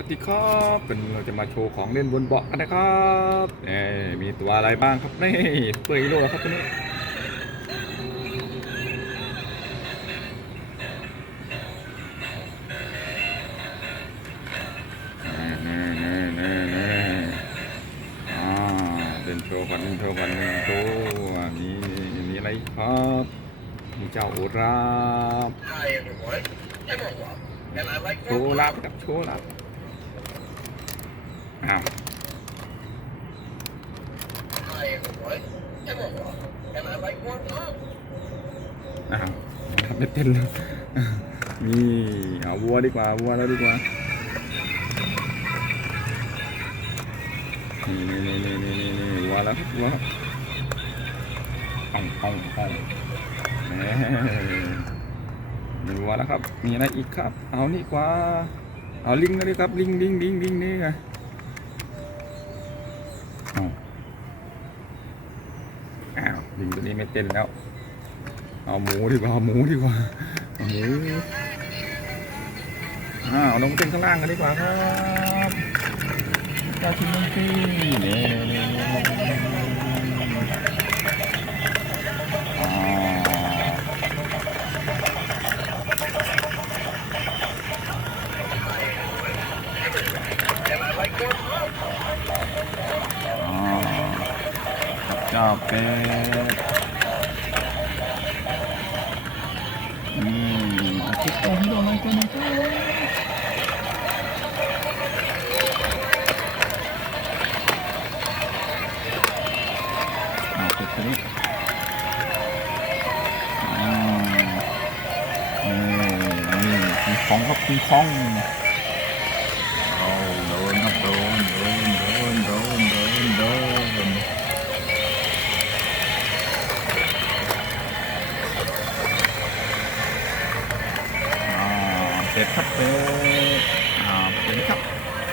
วัสดีครับเป็นเราจะมาโชว์ของเล่นบนเบาะกันนะครับเอ้มีตัวอะไรบ้างครับนี่เปอร์ฮีโร่ครับตัวนี้นี่นี่นี่นี่อ่าเล่นโชว์กันเล่นโชว์กันเล่นโชว์นี่มีอะไรอีกครับมีเจ้าโอราฟ Hi everyone, I'm Olaf, and I like โชว์ลับครับโชว์ลับ อ้าวอ้าวทำไม่เต้นเลยนี่เอาวัวดีกว่าวัวแล้วดีกว่านี่นี่นี่นี่นี่นี่วัวแล้ววัวอ่องอ่องอ่องแหมมีวัวแล้วครับมีอะไรอีกครับ เอานี่กว่า เอาลิงก็ได้ครับลิงลิงลิงลิงนี่ไง อาอ้าวลิงตัวนี้ไม่เต้นแล้ว เอาหมูดีกว่าเอาหมูดีกว่าเอาหมูอ้าวลงเต้นข้างล่างกันดีกว่าครับเจ้าชิมนซีนี่นี่ ครับเจ้าเป็ดนี่เอาคิดตัวให้ดูหน่อยตัวหนึงครับเอาเป็ดตัวนี้อ่านี่นี่คิงคอง เสร็จครับเป็ดอ่าเสร็จครับ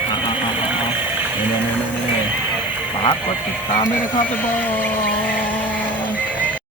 อ่าอ่าอ่าอ่านี่นี่นี่นี่ฝากกดติดตามด้วยนะครับบ๊ายบาย